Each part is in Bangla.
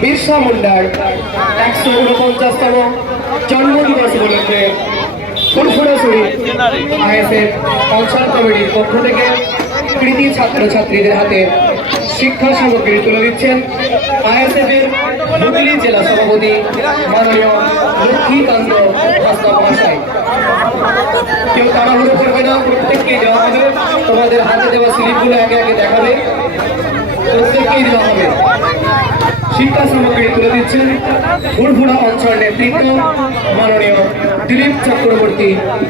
বিরসা মুন্ডার 149তম জন্মদিবস উপলক্ষে ফুরফুরাছড়ি আইএসএফ অঞ্চল কমিটির পক্ষ থেকে কৃতি ছাত্রছাত্রীদের হাতে শিক্ষা সামগ্রী তুলে দিচ্ছেন আইএসএফ এর হুগলি জেলা সভাপতি মাননীয় লক্ষ্মীকান্ত হাসদা মহাশয়। কেউ তাড়াহুড়ো করবে না, প্রত্যেককেই দেওয়া হবে। তোমাদের হাতে দেওয়া স্লিপগুলো একে একে দেখাবে, প্রত্যেককেই দেওয়া হবে। শিক্ষা সামগ্রী তুলে দিচ্ছেন ফুরফুরা অঞ্চল নেতৃত্ব মাননীয় দিলীপ চক্রবর্তী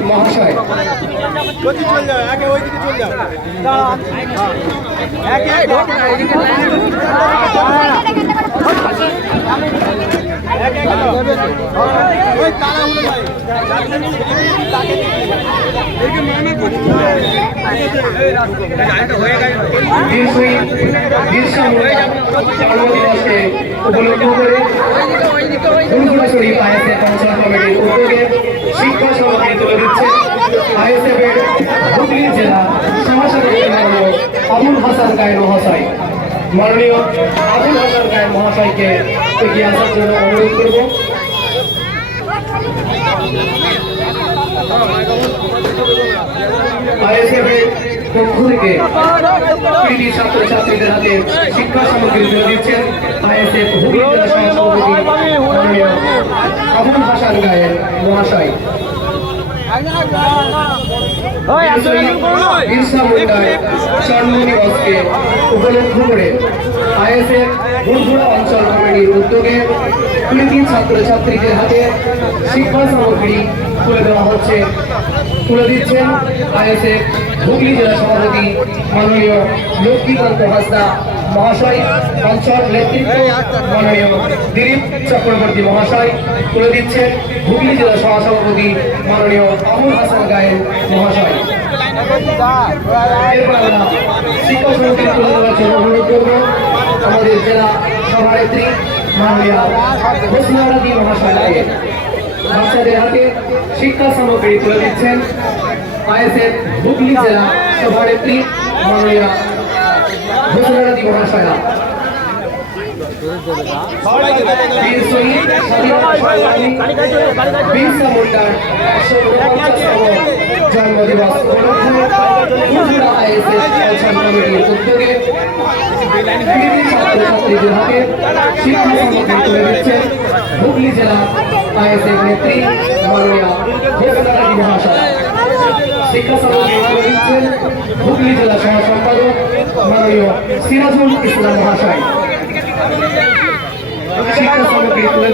মহাশয়। জন্মদিবসকে উপলক্ষ করে ফুরফুরাছড়ি আইএসএফ অঞ্চল কমিটির উদ্যোগে শিক্ষা সামগ্রী তুলে দিচ্ছে আইএসএফ এর হুগলি জেলা সভাপতি মাননীয় আবুল হাসান গায়েন মহাশয়। মাননীয় আবুল হাসান গায়েন মহাশয়কে এগিয়ে আসার জন্য অনুরোধ করব। আইএসএফ এর পক্ষ থেকে কৃতি ছাত্রছাত্রীদের হাতে শিক্ষা সামগ্রী তুলে দিচ্ছেন আইএসএফ হুগলি জেলা সভাপতি মাননীয় আবুল হাসান গায়েন মহাশয়। বিরসা মুন্ডার জন্মদিবসকে উপলক্ষ করে আইএসএফ ফুরফুরা অঞ্চল কমিটির উদ্যোগে কৃতি ছাত্রছাত্রীদের হাতে শিক্ষা সামগ্রী তুলে দেওয়া হচ্ছে। তুলে দিচ্ছেন আইএসএফ হুগলি জেলা সভাপতি মাননীয় লক্ষ্মীকান্ত হাসদা মহাশয়, অঞ্চল নেতৃত্ব মাননীয় দিলীপ চক্রবর্তী মহাশয়। তুলে দিচ্ছেন হুগলি জেলা সহসভাপতি মাননীয় আবুল হাসান গায়েন মহাশয়। এরপর আমরা শিক্ষা সমিতি তুলে দেওয়ার জন্য অনুরোধ করব আমাদের জেলা সভানেত্রী মাননীয় হোসনারাদি মহাশয়কে। বাচ্চাদের হাতে শিক্ষা সামগ্রী তুলে দিচ্ছেন আইএসএফ হুগলি জেলা সভানেত্রী মাননীয় হোসনারাদি মহাশয়া। বিরসা মুন্ডার 149তম জন্মদিবস উপলক্ষে আইএসএফ অঞ্চল কমিটির উদ্যোগে ছাত্রছাত্রীদের হাতে শিক্ষা সামগ্রী তুলে দিচ্ছেন হুগলি জেলা আইএসএফ নেত্রী মাননীয় হোসনারাদি মহাশয়। শিক্ষা সামগ্রী তুলে দিচ্ছেন হুগলি জেলা সহ সম্পাদক মাননীয় সিরাজুল ইসলাম মহাশয়। শিক্ষা সামগ্রী তুলে